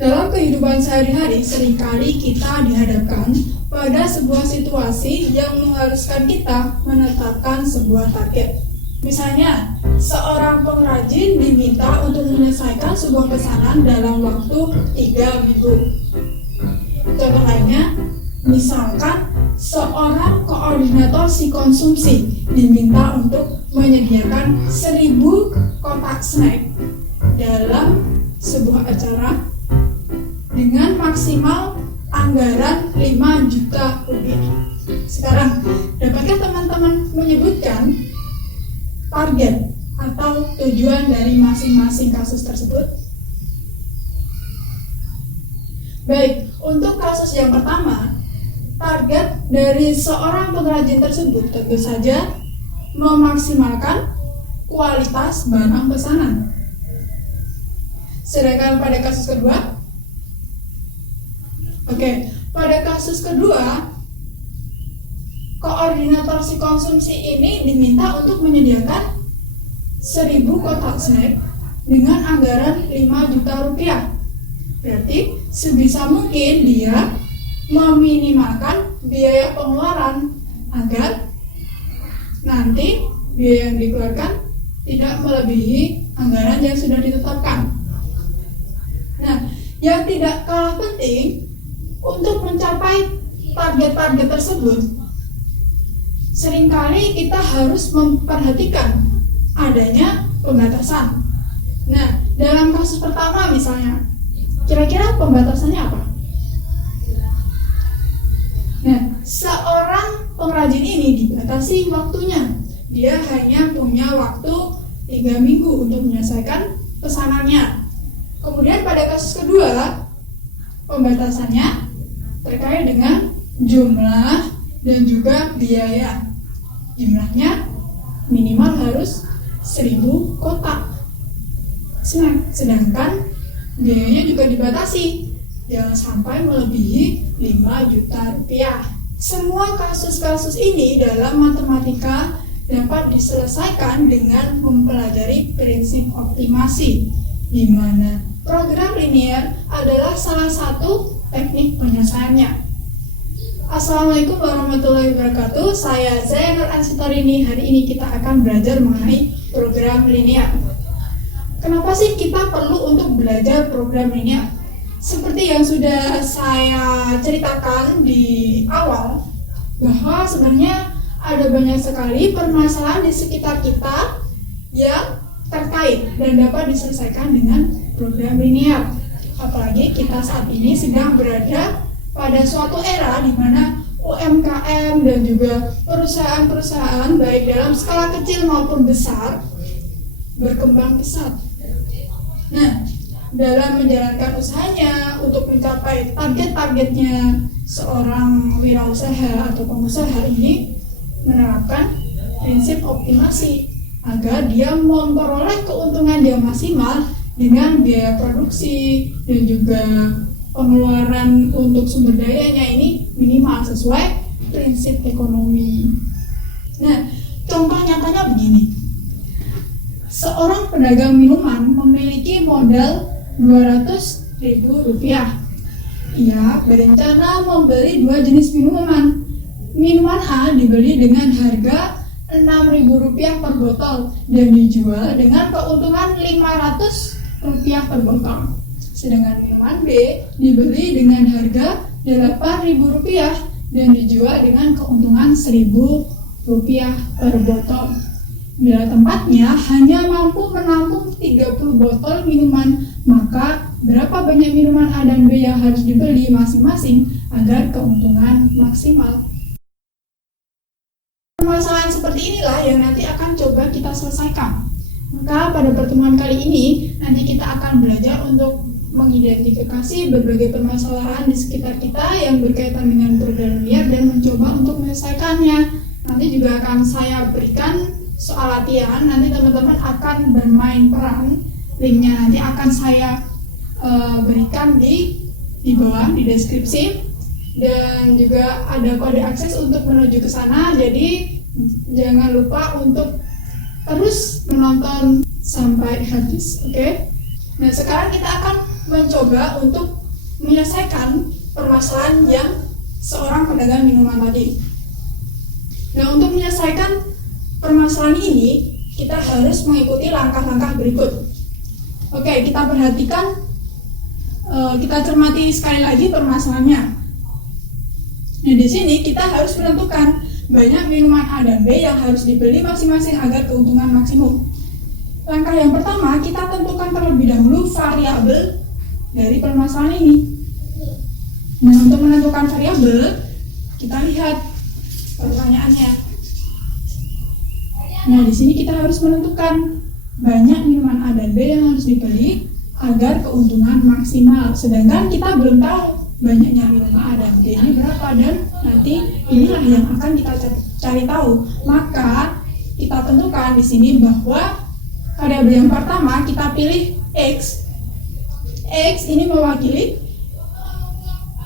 Dalam kehidupan sehari-hari, seringkali kita dihadapkan pada sebuah situasi yang mengharuskan kita menetapkan sebuah target. Misalnya, seorang pengrajin diminta untuk menyelesaikan sebuah pesanan dalam waktu 3 minggu. Contoh lainnya, misalkan seorang koordinator si konsumsi diminta untuk menyediakan 1000 kotak snack dalam sebuah acara dengan maksimal anggaran 5 juta rupiah. Sekarang, dapatkah teman-teman menyebutkan target atau tujuan dari masing-masing kasus tersebut? Baik, untuk kasus yang pertama, target dari seorang pengrajin tersebut tentu saja memaksimalkan kualitas barang pesanan. Sedangkan pada kasus kedua, pada kasus kedua, koordinator si konsumsi ini diminta untuk menyediakan 1000 kotak snack dengan anggaran 5 juta rupiah. Berarti sebisa mungkin dia meminimalkan biaya pengeluaran agar nanti biaya yang dikeluarkan tidak melebihi anggaran yang sudah ditetapkan. Nah, yang tidak kalah penting, untuk mencapai target-target tersebut, seringkali kita harus memperhatikan adanya pembatasan. Nah, dalam kasus pertama misalnya, kira-kira pembatasannya apa? Nah, seorang pengrajin ini dibatasi waktunya. Dia hanya punya waktu 3 minggu untuk menyelesaikan pesanannya. Kemudian pada kasus kedua, pembatasannya terkait dengan jumlah dan juga biaya. Jumlahnya minimal harus 1000 kotak snack, sedangkan biayanya juga dibatasi, jangan sampai melebihi 5 juta rupiah. Semua kasus-kasus ini dalam matematika dapat diselesaikan dengan mempelajari prinsip optimasi, di mana program linear adalah salah satu teknik penyelesaiannya. Assalamualaikum warahmatullahi wabarakatuh. Saya Zainur Ansitorini. Hari ini kita akan belajar mengenai program linear. Kenapa sih kita perlu untuk belajar program linear? Seperti yang sudah saya ceritakan di awal, bahwa sebenarnya ada banyak sekali permasalahan di sekitar kita yang terkait dan dapat diselesaikan dengan program linear. Apalagi kita saat ini sedang berada pada suatu era di mana UMKM dan juga perusahaan-perusahaan baik dalam skala kecil maupun besar berkembang pesat. Nah, dalam menjalankan usahanya untuk mencapai target-targetnya, seorang wirausaha atau pengusaha ini menerapkan prinsip optimasi agar dia memperoleh keuntungan yang maksimal dengan biaya produksi dan juga pengeluaran untuk sumber dayanya ini minimal sesuai prinsip ekonomi. Nah, contoh nyatanya begini. Seorang pedagang minuman memiliki modal 200.000 rupiah. Ia berencana membeli 2 jenis minuman. Minuman A dibeli dengan harga 6.000 rupiah per botol dan dijual dengan keuntungan 500 rupiah per botol. Sedangkan minuman B dibeli dengan harga 8.000 rupiah dan dijual dengan keuntungan 1.000 rupiah per botol. Bila tempatnya hanya mampu menampung 30 botol minuman, maka berapa banyak minuman A dan B yang harus dibeli masing-masing agar keuntungan maksimal? Permasalahan seperti inilah yang nanti akan coba kita selesaikan. Maka pada pertemuan kali ini nanti kita akan belajar untuk mengidentifikasi berbagai permasalahan di sekitar kita yang berkaitan dengan program linear dan mencoba untuk menyelesaikannya. Nanti juga akan saya berikan soal latihan, nanti teman-teman akan bermain peran. Linknya nanti akan saya berikan di bawah di deskripsi, dan juga ada kode akses untuk menuju ke sana. Jadi jangan lupa untuk terus menonton sampai habis, oke? Nah, sekarang kita akan mencoba untuk menyelesaikan permasalahan yang seorang pedagang minuman tadi. Nah, untuk menyelesaikan permasalahan ini, kita harus mengikuti langkah-langkah berikut. Oke, kita perhatikan, kita cermati sekali lagi permasalahannya. Nah, di sini kita harus menentukan banyak minuman A dan B yang harus dibeli masing-masing agar keuntungan maksimum. Langkah yang pertama, kita tentukan terlebih dahulu variabel dari permasalahan ini. Nah, untuk menentukan variabel, kita lihat pertanyaannya. Nah, di sini kita harus menentukan banyak minuman A dan B yang harus dibeli agar keuntungan maksimal. Sedangkan kita belum tahu banyaknya minuman A dan B ini berapa, dan nanti inilah yang akan kita cari tahu. Maka kita tentukan di sini bahwa variabel yang pertama kita pilih X. X ini mewakili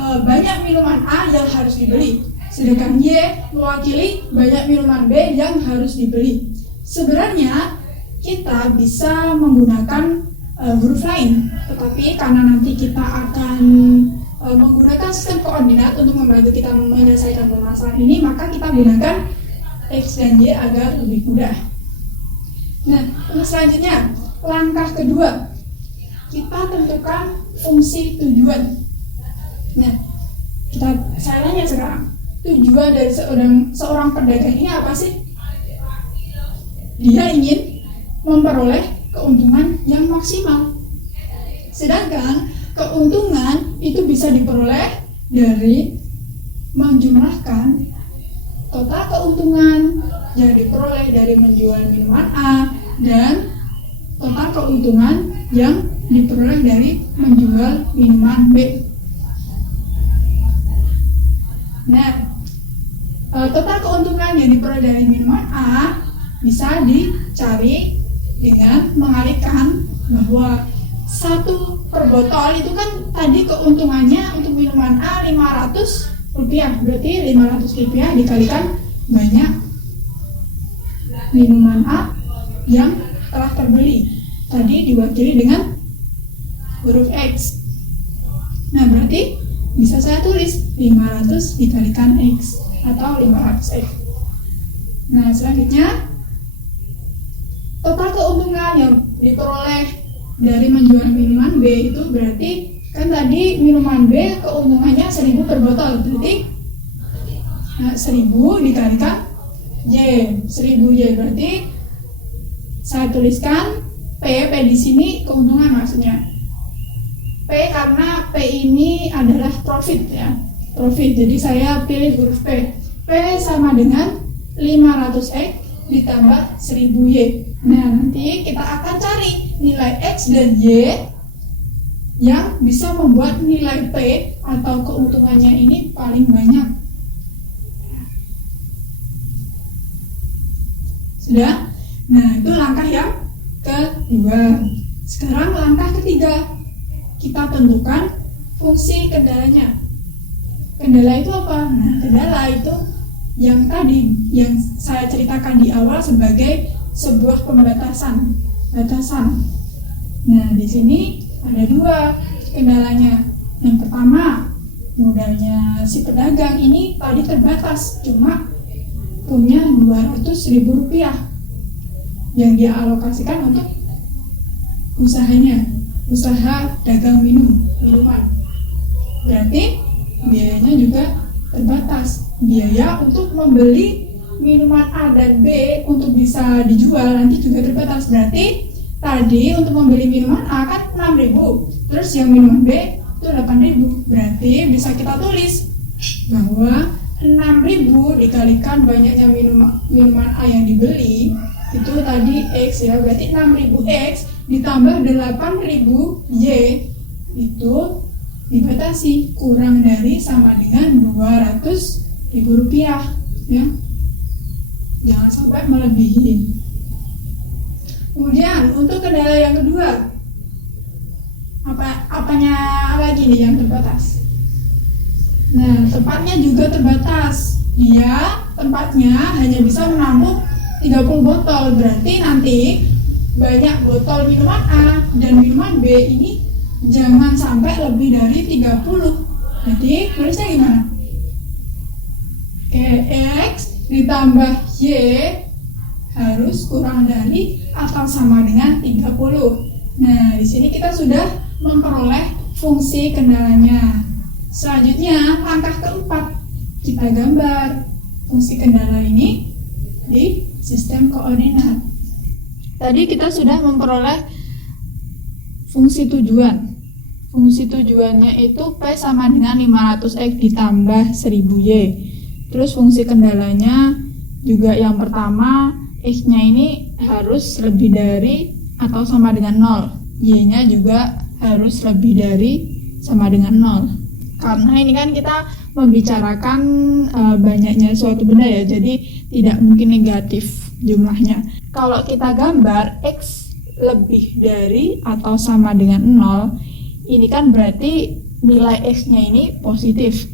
banyak minuman A yang harus dibeli, sedangkan Y mewakili banyak minuman B yang harus dibeli. Sebenarnya kita bisa menggunakan huruf lain, tetapi karena nanti kita akan menggunakan sistem koordinat untuk membantu kita menyelesaikan permasalahan ini, maka kita gunakan X dan Y agar lebih mudah. Nah, untuk selanjutnya, langkah kedua, kita tentukan fungsi tujuan. Nah, saya tanya sekarang, tujuan dari seorang pedagang ini apa sih? Dia ingin memperoleh keuntungan yang maksimal. Sedangkan keuntungan itu bisa diperoleh dari menjumlahkan total keuntungan yang diperoleh dari menjual minuman A dan total keuntungan yang diperoleh dari menjual minuman B. Nah, total keuntungan yang diperoleh dari minuman A bisa dicari dengan mengalihkan bahwa 1 per botol itu kan tadi keuntungannya untuk minuman A Rp500, berarti Rp500 dikalikan banyak minuman A yang telah terbeli, tadi diwakili dengan huruf X. Nah, berarti bisa saya tulis 500 dikalikan X atau 500X. Nah, selanjutnya total keuntungan yang diperoleh dari menjual minuman B itu berarti kan tadi minuman B keuntungannya 1.000 per botol, berarti 1.000 dikalikan Y, 1.000Y, berarti saya tuliskan P di sini keuntungan maksudnya. P karena P ini adalah profit ya, profit, jadi saya pilih huruf P. P sama dengan 500X ditambah 1000Y. Nah, nanti kita akan cari nilai X dan Y yang bisa membuat nilai P atau keuntungannya ini paling banyak. Sudah? Nah, itu langkah yang kedua. Sekarang langkah ketiga, kita tentukan fungsi kendalanya. Kendala itu apa? Nah, kendala itu yang tadi yang saya ceritakan di awal sebagai sebuah batasan. Nah, di sini ada 2 kendalanya. Yang pertama, modalnya si pedagang ini tadi terbatas, cuma punya Rp200.000 yang dia alokasikan untuk usahanya, usaha dagang minuman. Berarti biayanya juga terbatas. Biaya untuk membeli minuman A dan B untuk bisa dijual nanti juga terbatas. Berarti tadi untuk membeli minuman A kan 6.000, terus yang minuman B itu 8.000. Berarti bisa kita tulis bahwa 6.000 dikalikan banyaknya minuman A yang dibeli itu tadi X ya, berarti 6.000X ditambah 8.000Y itu dibatasi kurang dari sama dengan Rp200.000 ya, jangan sampai melebihi. Kemudian untuk kendala yang kedua, apanya lagi nih yang terbatas? Nah, tempatnya juga terbatas. Dia tempatnya hanya bisa menampung 30 botol. Berarti nanti banyak botol minuman A dan minuman B ini jangan sampai lebih dari 30. Jadi tulisnya gimana? X ditambah Y harus kurang dari atau sama dengan 30. Nah, di sini kita sudah memperoleh fungsi kendalanya. Selanjutnya, langkah keempat, kita gambar fungsi kendala ini di sistem koordinat. Tadi kita sudah memperoleh fungsi tujuan. Fungsi tujuannya itu P sama dengan 500X ditambah 1000Y. Terus fungsi kendalanya juga yang pertama, X-nya ini harus lebih dari atau sama dengan 0. Y-nya juga harus lebih dari sama dengan 0. Karena ini kan kita membicarakan banyaknya suatu benda ya, jadi tidak mungkin negatif jumlahnya. Kalau kita gambar X lebih dari atau sama dengan 0, ini kan berarti nilai X-nya ini positif.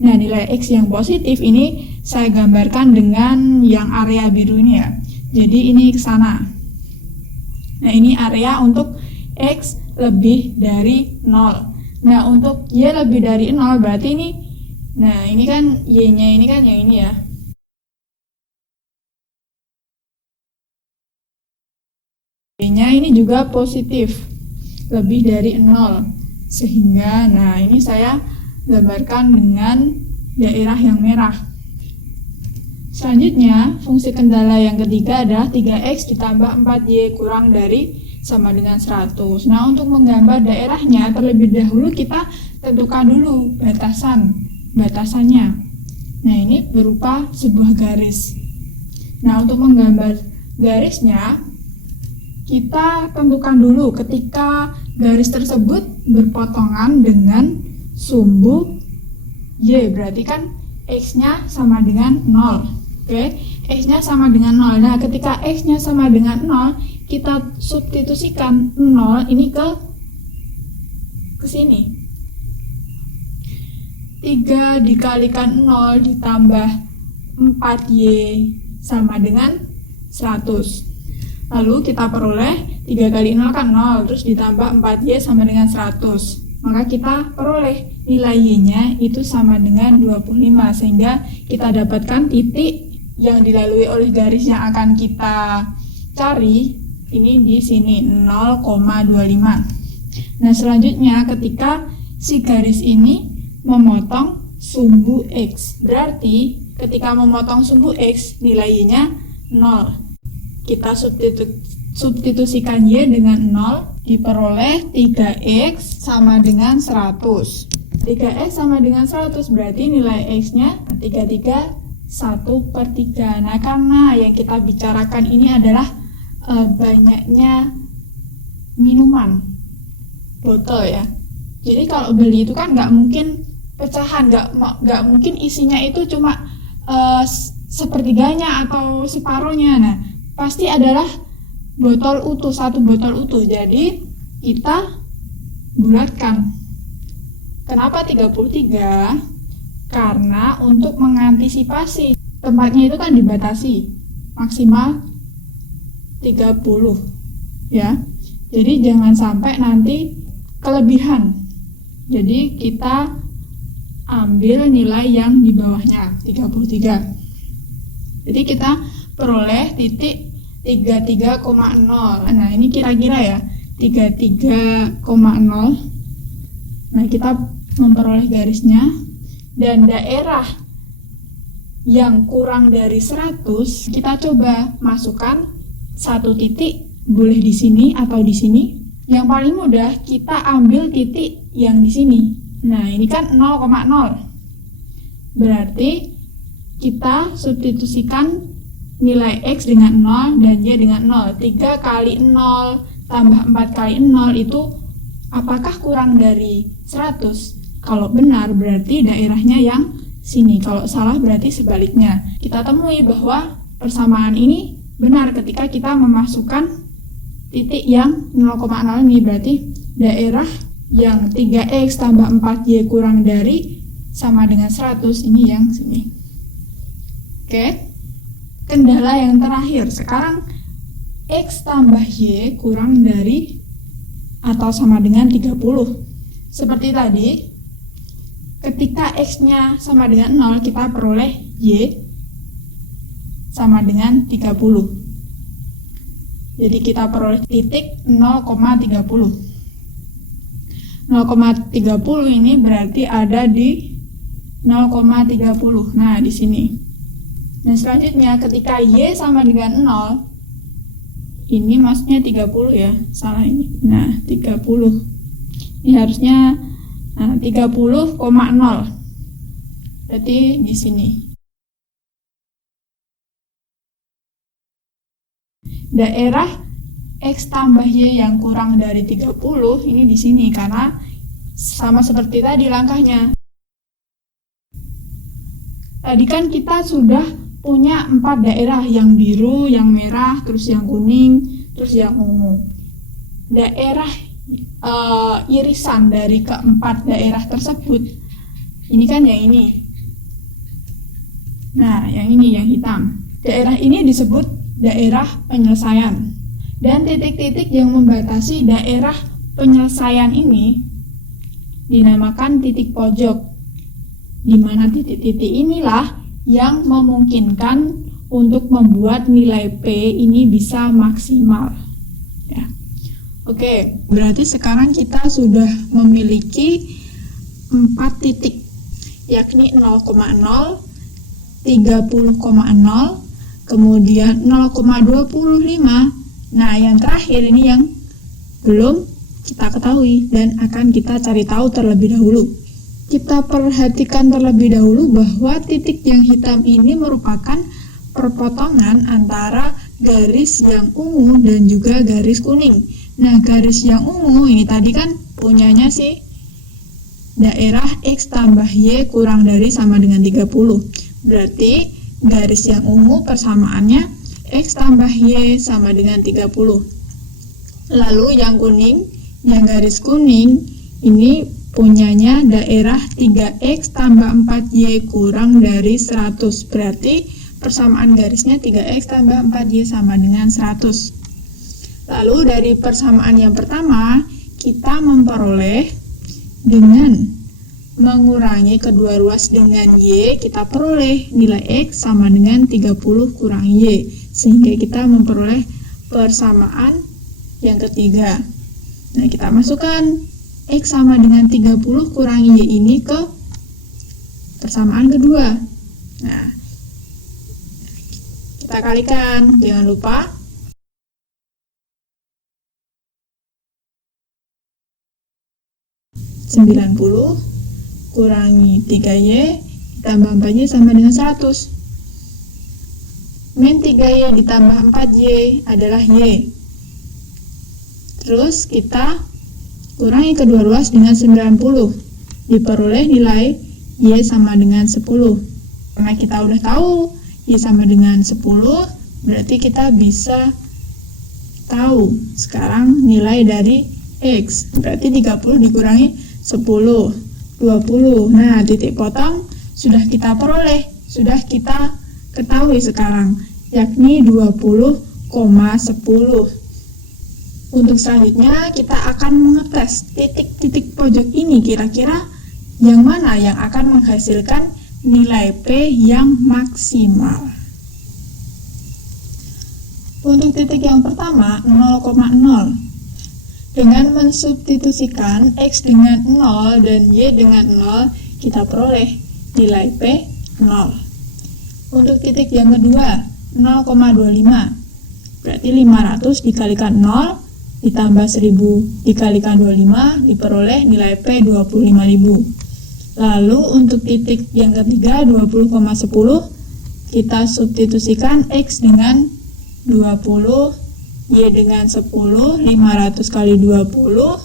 Nah, nilai X yang positif ini saya gambarkan dengan yang area biru ini ya. Jadi ini ke sana. Nah, ini area untuk X lebih dari 0. Nah, untuk Y lebih dari 0 berarti ini, nah ini kan Y-nya ini kan yang ini ya. Y-nya ini juga positif, lebih dari 0. Sehingga, nah ini saya gambarkan dengan daerah yang merah. Selanjutnya, fungsi kendala yang ketiga adalah 3X ditambah 4Y kurang dari sama dengan 100. Nah, untuk menggambar daerahnya, terlebih dahulu kita tentukan dulu batasannya. Nah, ini berupa sebuah garis. Nah, untuk menggambar garisnya, kita tentukan dulu ketika garis tersebut berpotongan dengan sumbu Y, berarti kan X-nya sama dengan 0. Oke, X-nya sama dengan 0. Nah, ketika X-nya sama dengan 0, kita substitusikan 0 ini ke sini. 3 dikalikan 0 ditambah 4Y sama dengan 100. Lalu kita peroleh 3 kali 0 kan 0, terus ditambah 4Y sama dengan 100. Maka kita peroleh nilai Y-nya itu sama dengan 25, sehingga kita dapatkan titik yang dilalui oleh garis yang akan kita cari ini di sini 0,25. Nah, selanjutnya ketika si garis ini memotong sumbu X, berarti ketika memotong sumbu X nilai Y-nya 0. Kita substitusikan Y dengan 0, diperoleh 3X sama dengan 100. 3X sama dengan 100 berarti nilai X-nya 1/3. Nah, karena yang kita bicarakan ini adalah banyaknya minuman botol ya. Jadi kalau beli itu kan nggak mungkin pecahan, nggak mungkin isinya itu cuma sepertiganya atau separuhnya. Nah, pasti adalah botol utuh, satu botol utuh. Jadi kita bulatkan. Kenapa 33? Karena untuk mengantisipasi tempatnya itu kan dibatasi maksimal 30 ya. Jadi jangan sampai nanti kelebihan. Jadi kita ambil nilai yang di bawahnya 33. Jadi kita peroleh titik 33,0. Nah, ini kira-kira ya 33,0. Nah, kita memperoleh garisnya. Dan daerah yang kurang dari 100 kita coba masukkan satu titik, boleh di sini atau di sini. Yang paling mudah kita ambil titik yang di sini. Nah, ini kan 0,0. Berarti kita substitusikan nilai X dengan 0 dan Y dengan 0. 3 kali 0 tambah 4 kali 0 itu apakah kurang dari 100? Kalau benar berarti daerahnya yang sini, kalau salah berarti sebaliknya. Kita temui bahwa persamaan ini benar ketika kita memasukkan titik yang 0,0 ini, berarti daerah yang 3X tambah 4Y kurang dari sama dengan 100 ini yang sini. Oke, kendala yang terakhir sekarang, X tambah Y kurang dari atau sama dengan 30. Seperti tadi, ketika X-nya sama dengan 0, kita peroleh Y sama dengan 30. Jadi kita peroleh titik 0,30. 0,30 ini berarti ada di 0,30. Nah, di sini. Dan selanjutnya ketika Y sama dengan 0, ini maksudnya 30 ya, salah ini. Nah, 30. Ini harusnya 30,0. Berarti di sini. Daerah X tambah Y yang kurang dari 30 ini di sini karena sama seperti tadi langkahnya. Tadi kan kita sudah punya 4 daerah, yang biru, yang merah, terus yang kuning, terus yang ungu. Daerah irisan dari keempat daerah tersebut, ini kan yang ini. Nah, yang ini yang hitam. Daerah ini disebut daerah penyelesaian. Dan titik-titik yang membatasi daerah penyelesaian ini dinamakan titik pojok, di mana titik-titik inilah yang memungkinkan untuk membuat nilai P ini bisa maksimal. Ya. Oke, berarti sekarang kita sudah memiliki 4 titik, yakni 0,0, 30,0, kemudian 0,25. Nah, yang terakhir ini yang belum kita ketahui dan akan kita cari tahu terlebih dahulu. Kita perhatikan terlebih dahulu bahwa titik yang hitam ini merupakan perpotongan antara garis yang ungu dan juga garis kuning. Nah, garis yang ungu ini tadi kan punyanya si daerah X tambah Y kurang dari sama dengan 30. Berarti garis yang ungu persamaannya X tambah Y sama dengan 30. Lalu yang kuning, yang garis kuning ini punyanya daerah 3X tambah 4Y kurang dari 100. Berarti persamaan garisnya 3X tambah 4Y sama dengan 100. Lalu dari persamaan yang pertama, kita memperoleh dengan mengurangi kedua ruas dengan Y, kita peroleh nilai X sama dengan 30 kurang Y. Sehingga kita memperoleh persamaan yang ketiga. Nah, kita masukkan X sama dengan 30 kurang Y ini ke persamaan kedua. Nah, kita kalikan, jangan lupa. (90) kurangi 3Y ditambah 4Y sama dengan 100. Min 3Y ditambah 4Y adalah Y. Terus kita kurangi kedua ruas dengan 90. Diperoleh nilai Y sama dengan 10. Karena kita udah tahu Y sama dengan 10, berarti kita bisa tahu sekarang nilai dari X. Berarti 30 dikurangi 10, 20. Nah, titik potong sudah kita peroleh, sudah kita ketahui sekarang, yakni 20,10. Untuk selanjutnya kita akan mengetes titik-titik pojok ini, kira-kira yang mana yang akan menghasilkan nilai P yang maksimal. Untuk titik yang pertama 0,0. Dengan mensubstitusikan X dengan 0 dan Y dengan 0, kita peroleh nilai P 0. Untuk titik yang kedua 0,25, berarti 500 dikalikan 0 ditambah 1000 dikalikan 25, diperoleh nilai P 25.000. Lalu untuk titik yang ketiga 20,10, kita substitusikan X dengan 20, Y dengan 10, 500 kali 20,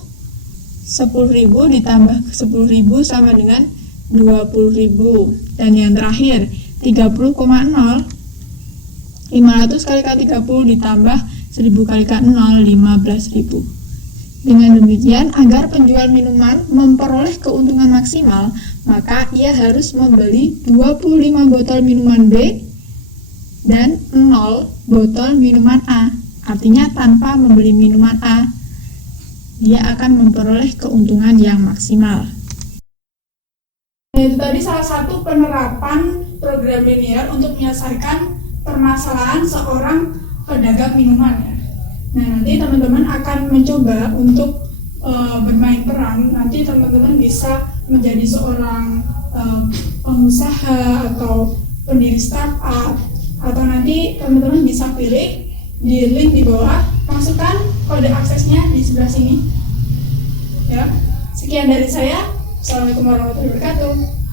10.000 ditambah 10.000 sama dengan 20.000. Dan yang terakhir 30,0, 500 kali 30 ditambah 1000 kali 0, 15.000. Dengan demikian, agar penjual minuman memperoleh keuntungan maksimal, maka ia harus membeli 25 botol minuman B dan 0 botol minuman A. Artinya tanpa membeli minuman A. dia akan memperoleh keuntungan yang maksimal. Nah, itu tadi salah satu penerapan program linear untuk menyelesaikan permasalahan seorang pedagang minuman ya. Nah, nanti teman-teman akan mencoba untuk bermain peran. Nanti teman-teman bisa menjadi seorang pengusaha atau pendiri startup, atau nanti teman-teman bisa pilih di link di bawah, masukkan kode aksesnya di sebelah sini. Ya, sekian dari saya. Assalamualaikum warahmatullahi wabarakatuh.